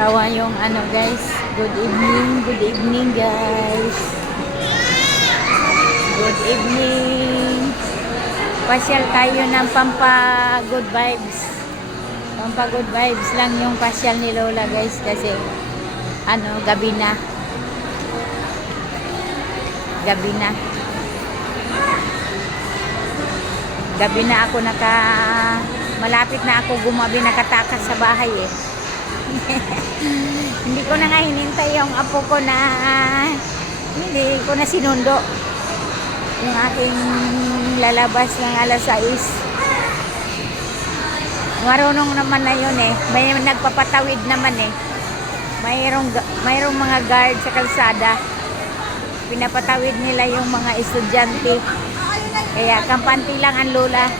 Tawa yung ano guys. Good evening guys. Good evening. Pasyal tayo ng good vibes. Good vibes lang yung pasyal ni Lola guys kasi ano, gabi na. Gabi na. Gabi na ako malapit na ako gumabi, nakatakas sa bahay eh. Hindi ko na nga hinintay yung apo ko na hindi ko na sinundo yung aking lalabas ng alas 6. Marunong naman na yun eh. May nagpapatawid naman eh. Mayroong mga guard sa kalsada. Pinapatawid nila yung mga estudyante. Kaya kampante lang ang lola.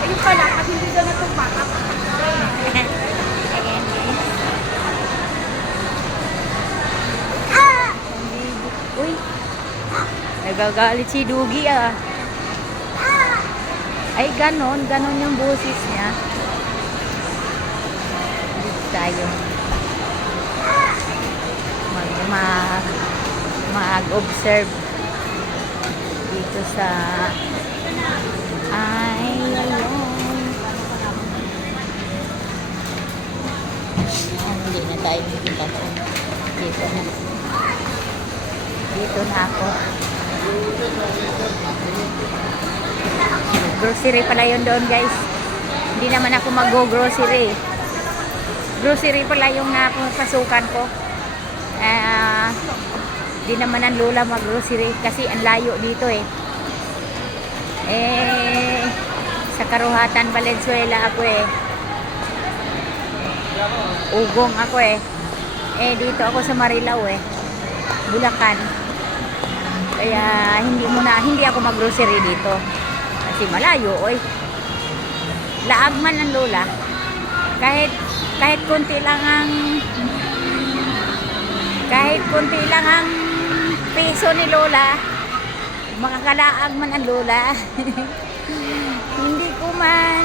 Ayun pala, kasi hindi na itong baka. Uy, nagagalit si Dugi ah. Ay, ganon yung boses niya. Dito tayo. Mag-observe dito sa hindi na tayo makita ko. Dito na ako. Grocery pala yun doon guys. Hindi naman ako mag-go-grocery. Grocery pala yung napapasukan ko. Hindi naman ang lola mag-grocery kasi ang layo dito eh. Sa Karuhatan, Valenzuela ako eh. Ugong ako eh. Dito ako sa Marilao eh. Bulacan. Kaya hindi ako mag-grocery dito. Kasi malayo oy. Laag man ang lola. Kahit konti lang ang piso ni lola, makakalaag man ang lola. Hindi ko man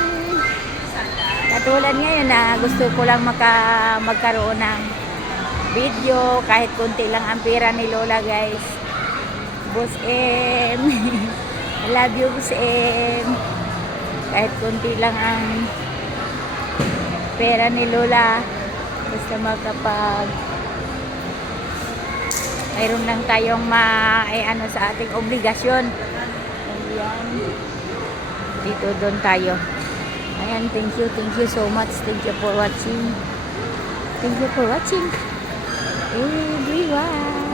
katulad ngayon na gusto ko lang magkaroon ng video kahit konti lang ang pera ni lola guys. Boss M. I love you Boss M. Kahit konti lang ang pera ni lola, basta mayroon lang tayong ano sa ating obligasyon. Ayan. Dito doon tayo. Ayan, thank you so much. Thank you for watching. Thank you for watching. Everyone.